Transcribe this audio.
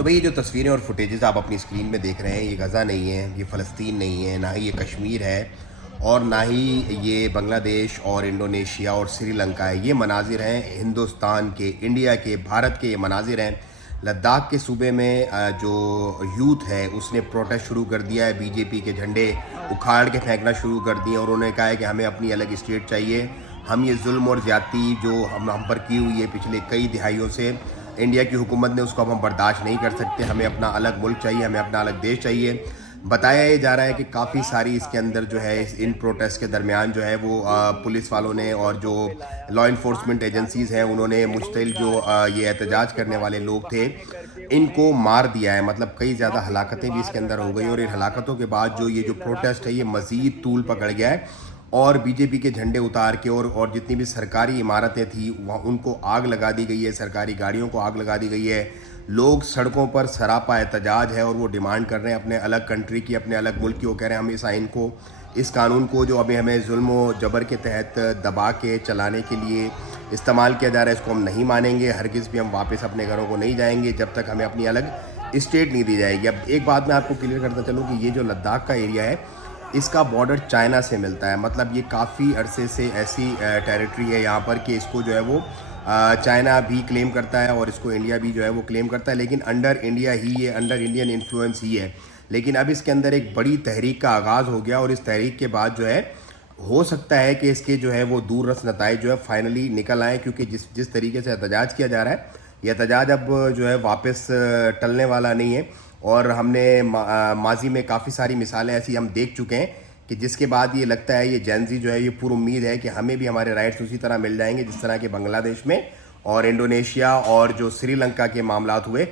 तो भाई ये जो तस्वीरें और फुटेजेस आप अपनी स्क्रीन में देख रहे हैं, ये गज़ा नहीं है, ये फ़लस्तीन नहीं है, ना ही ये कश्मीर है और ना ही ये बांग्लादेश और इंडोनेशिया और श्रीलंका है। ये मनाजिर हैं हिंदुस्तान के, इंडिया के, भारत के ये मनाजिर हैं। लद्दाख के सूबे में जो यूथ है उसने प्रोटेस्ट शुरू कर दिया है, बीजेपी के झंडे उखाड़ के फेंकना शुरू कर दिए और उन्होंने कहा है कि हमें अपनी अलग स्टेट चाहिए। हम ये जुल्म और ज़्यादती जो हम पर की हुई है पिछले कई दिहाइयों से, इंडिया की हुकूमत ने, उसको अब हम बर्दाश्त नहीं कर सकते। हमें अपना अलग मुल्क चाहिए, हमें अपना अलग देश चाहिए। बताया ये जा रहा है कि काफ़ी सारी इसके अंदर जो है इन प्रोटेस्ट के दरमियान जो है वो पुलिस वालों ने और जो लॉ इन्फोर्समेंट एजेंसीज़ हैं उन्होंने मुश्तिल जो ये एहतजाज करने वाले लोग थे इनको मार दिया है। मतलब कई ज़्यादा हलाकतें भी इसके अंदर हो गई और इन हलाकतों के बाद जो ये जो प्रोटेस्ट है ये मज़ीद तूल पकड़ गया है और बीजेपी के झंडे उतार के और जितनी भी सरकारी इमारतें थी वहाँ उनको आग लगा दी गई है, सरकारी गाड़ियों को आग लगा दी गई है। लोग सड़कों पर सरापा एहतजाज है और वो डिमांड कर रहे हैं अपने अलग कंट्री की, अपने अलग मुल्क की। वो कह रहे हैं हम इस आइन को, इस कानून को जो अभी हमें जुल्म व जबर के तहत दबा के चलाने के लिए इस्तेमाल किया जा रहा है, इसको हम नहीं मानेंगे। हरगिज़ भी हम वापस अपने घरों को नहीं जाएंगे जब तक हमें अपनी अलग स्टेट नहीं दी जाएगी। अब एक बात मैं आपको क्लियर करता चलूँ कि ये जो लद्दाख का एरिया है इसका बॉर्डर चाइना से मिलता है। मतलब ये काफ़ी अरसे से ऐसी टेरिटरी है यहाँ पर कि इसको जो है वो चाइना भी क्लेम करता है और इसको इंडिया भी जो है वो क्लेम करता है, लेकिन अंडर इंडिया ही ये, अंडर इंडियन इन्फ्लुएंस ही है। लेकिन अब इसके अंदर एक बड़ी तहरीक का आगाज़ हो गया और इस तहरीक के बाद जो है हो सकता है कि इसके जो है वो दूर रस नताइज जो है फाइनली निकल आए, क्योंकि जिस तरीके से एहतजाज किया जा रहा है ये एहतजाज अब जो है वापस टलने वाला नहीं है। और हमने माजी में काफ़ी सारी मिसालें ऐसी हम देख चुके हैं कि जिसके बाद ये लगता है, ये जेन ज़ी जो है ये पूरी उम्मीद है कि हमें भी हमारे राइट्स उसी तरह मिल जाएंगे जिस तरह के बांग्लादेश में और इंडोनेशिया और जो श्रीलंका के मामलात हुए।